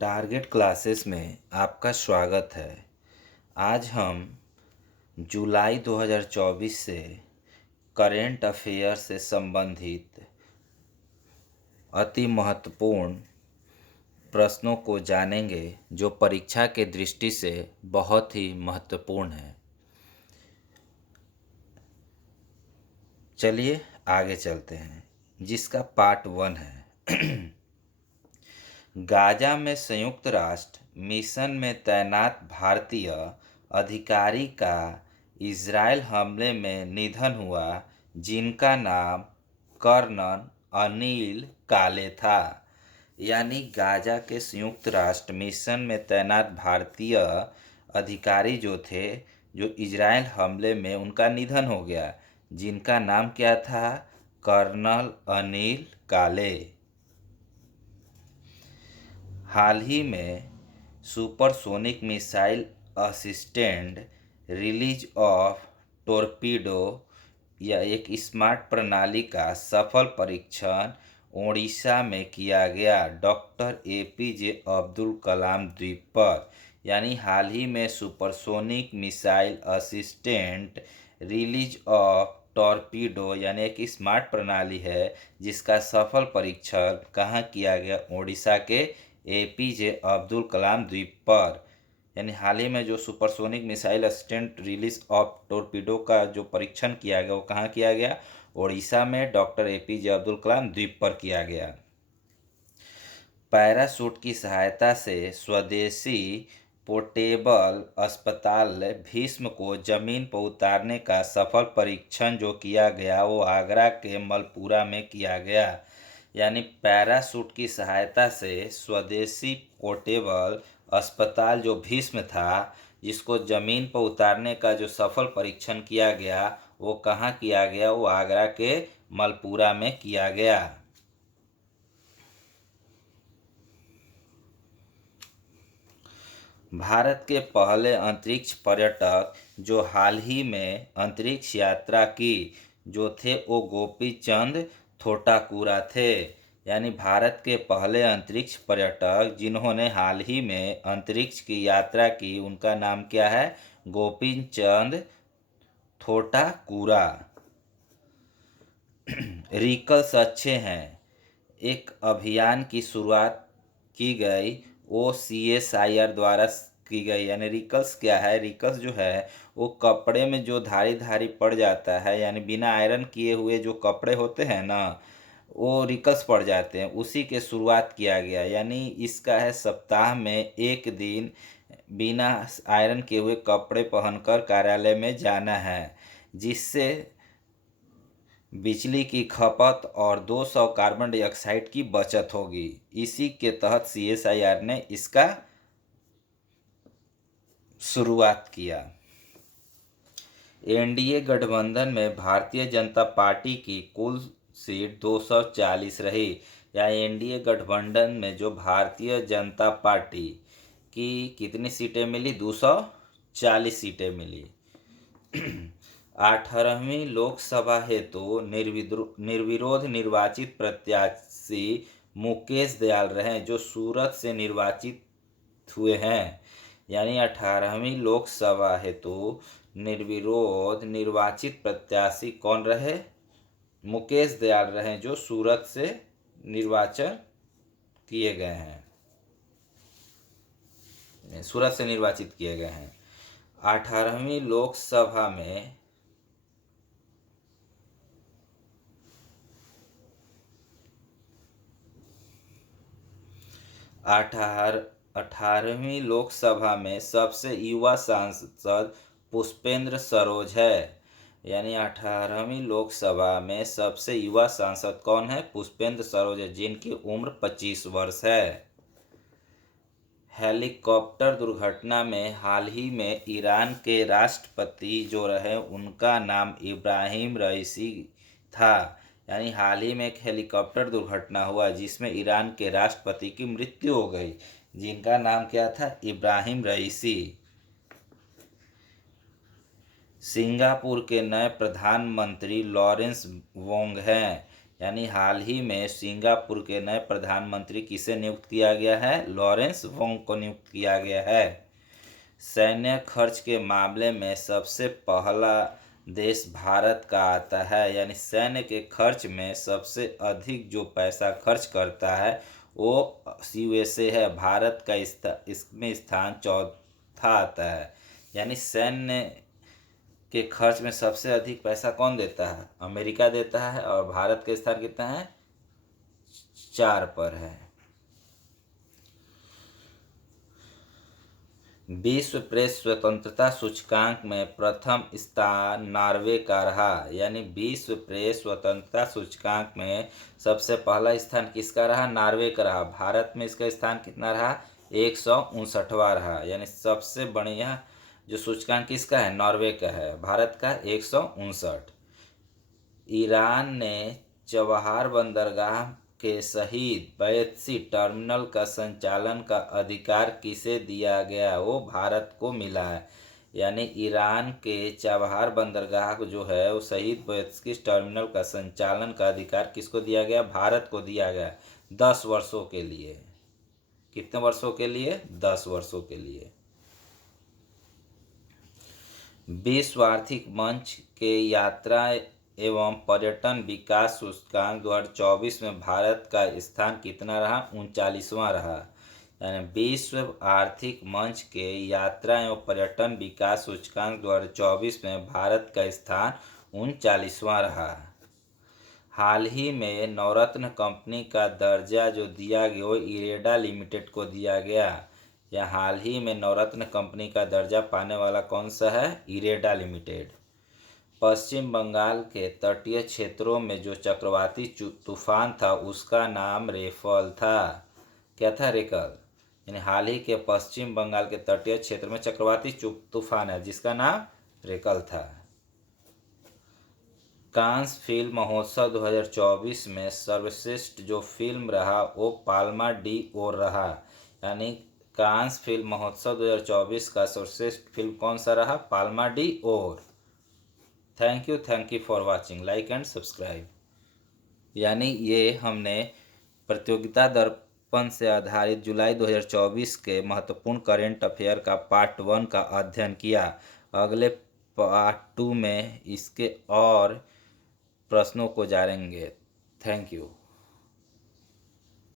Target classes में आपका स्वागत है। आज हम जुलाई 2024 से करेंट अफेयर से संबंधित अति महत्वपूर्ण प्रश्नों को जानेंगे जो परीक्षा के दृष्टि से बहुत ही महत्वपूर्ण है। चलिए आगे चलते हैं, जिसका पार्ट 1 है। गाजा में संयुक्त राष्ट्र मिशन में तैनात भारतीय अधिकारी का इजरायल हमले में निधन हुआ, जिनका नाम कर्नल अनिल काले था। यानी गाजा के संयुक्त राष्ट्र मिशन में तैनात भारतीय अधिकारी जो इजरायल हमले में उनका निधन हो गया, जिनका नाम क्या था? कर्नल अनिल काले। हाल ही में supersonic missile assisted release of torpedo या एक स्मार्ट प्रणाली का सफल परीक्षण ओडिशा में किया गया, डॉक्टर एपीजे अब्दुल कलाम द्वीप पर। यानी हाल ही में supersonic missile assistant release of torpedo यानी एक स्मार्ट प्रणाली है, जिसका सफल परीक्षण कहाँ किया गया? ओडिशा के एपीजे अब्दुल कलाम द्वीप पर। यानी हाल ही में जो supersonic missile assistant release of torpedo का जो परीक्षण किया गया, वो कहाँ किया गया? ओडिशा में डॉक्टर एपीजे अब्दुल कलाम द्वीप पर किया गया। पैराशूट की सहायता से स्वदेशी पोर्टेबल अस्पताल भीष्म को जमीन पर उतारने का सफल परीक्षण जो किया गया, वो आगरा के मलपुरा में किया गया। यानी पैराशूट की सहायता से स्वदेशी पोर्टेबल अस्पताल जो भीष्म था, जिसको ज़मीन पर उतारने का जो सफल परीक्षण किया गया, वो कहाँ किया गया? वो आगरा के मलपुरा में किया गया। भारत के पहले अंतरिक्ष पर्यटक जो हाल ही में अंतरिक्ष यात्रा की जो थे, वो गोपी चंद थोटाकुरा थे। यानी भारत के पहले अंतरिक्ष पर्यटक जिन्होंने हाल ही में अंतरिक्ष की यात्रा की, उनका नाम क्या है? गोपी चंद थोटाकुरा। रिकल्स अच्छे हैं एक अभियान की शुरुआत की गई, वो CSIR द्वारा की गई। यानी रिकल्स क्या है? रिकल्स जो है वो कपड़े में जो धारी धारी पड़ जाता है, यानी बिना आयरन किए हुए जो कपड़े होते हैं ना, वो रिकल्स पड़ जाते हैं, उसी के शुरुआत किया गया। यानी इसका है सप्ताह में एक दिन बिना आयरन किए हुए कपड़े पहनकर कार्यालय में जाना है, जिससे बिजली की खपत और 200 कार्बन डाइऑक्साइड की बचत होगी। इसी के तहत CSIR ने इसका शुरुआत किया। एनडीए गठबंधन में भारतीय जनता पार्टी की कुल सीट 240 रही। या एनडीए गठबंधन में जो भारतीय जनता पार्टी की कितनी सीटें मिली? 240 सीटें मिली। 18वीं लोकसभा हेतु निर्विरोध निर्वाचित प्रत्याशी मुकेश दयाल रहे, जो सूरत से निर्वाचित हुए हैं। यानी 18वीं लोकसभा हेतु निर्विरोध निर्वाचित प्रत्याशी कौन रहे? मुकेश दयाल रहे, जो सूरत से निर्वाचन किए गए हैं, सूरत से निर्वाचित किए गए हैं। 18वीं लोकसभा में 18वीं लोकसभा में सबसे युवा सांसद पुष्पेंद्र सरोज है। यानी 18वीं लोकसभा में सबसे युवा सांसद कौन है? पुष्पेंद्र सरोज है, जिनकी उम्र 25 वर्ष है। हेलीकॉप्टर दुर्घटना में हाल ही में ईरान के राष्ट्रपति जो रहे, उनका नाम इब्राहिम रईसी था। यानी हाल ही में एक हेलीकॉप्टर दुर्घटना हुआ, जिसमें ईरान के राष्ट्रपति की मृत्यु हो गई, जिनका नाम क्या था? इब्राहिम रईसी। सिंगापुर के नए प्रधानमंत्री लॉरेंस वोंग हैं। यानी हाल ही में सिंगापुर के नए प्रधानमंत्री किसे नियुक्त किया गया है? लॉरेंस वोंग को नियुक्त किया गया है। सैन्य खर्च के मामले में सबसे पहला देश भारत का आता है, यानी सैन्य के खर्च में सबसे अधिक जो पैसा खर्च करता है वो यूएसए है। भारत का इसमें स्थान चौथा आता है। यानी सैन्य के खर्च में सबसे अधिक पैसा कौन देता है? अमेरिका देता है, और भारत का स्थान कितना है? 4 पर है। विश्व प्रेस स्वतंत्रता सूचकांक में प्रथम स्थान नॉर्वे का रहा। यानी विश्व प्रेस स्वतंत्रता सूचकांक में सबसे पहला स्थान किसका रहा? नॉर्वे का रहा। भारत में इसका स्थान कितना रहा? 159वां रहा। यानी सबसे बढ़िया जो सूचकांक किसका है? नॉर्वे का है। भारत का 159। ईरान ने चबहार बंदरगाह के शहीद बैतसी टर्मिनल का संचालन का अधिकार किसे दिया गया? वो भारत को मिला है। यानी ईरान के चबहार बंदरगाह जो है वो शहीद बैतसी टर्मिनल का संचालन का अधिकार किसको दिया गया? भारत को दिया गया 10 वर्षों के लिए। कितने वर्षों के लिए? 10 वर्षों के लिए। विश्व आर्थिक मंच के यात्रा एवं पर्यटन विकास सूचकांक 2024 में भारत का स्थान कितना रहा? 39वां रहा। यानी विश्व आर्थिक मंच के यात्रा एवं पर्यटन विकास सूचकांक 2024 में भारत का स्थान 39वां रहा। हाल ही में नवरत्न कंपनी का दर्जा जो दिया गया वो इरेडा लिमिटेड को दिया गया। या हाल ही में नवरत्न कंपनी का दर्जा पाने वाला कौन सा है? इरेडा लिमिटेड। पश्चिम बंगाल के तटीय क्षेत्रों में जो चक्रवाती तूफान था उसका नाम रेफल था। क्या था? रेकल। यानी हाल ही के पश्चिम बंगाल के तटीय क्षेत्र में चक्रवाती तूफान है जिसका नाम रेकल था। कांस फिल्म महोत्सव 2024 में सर्वश्रेष्ठ जो फिल्म रहा वो पाल्मा डी ओर रहा। यानी कांस फिल्म महोत्सव 2024 का सर्वश्रेष्ठ फिल्म कौन सा रहा? Palme d'Or. Thank you for watching. Like and subscribe. यानी ये हमने प्रतियोगिता दर्पण से आधारित जुलाई 2024 के महत्वपूर्ण करेंट अफेयर का पार्ट 1 का अध्ययन किया। अगले पार्ट 2 में इसके और प्रश्नों को जानेंगे। Thank you.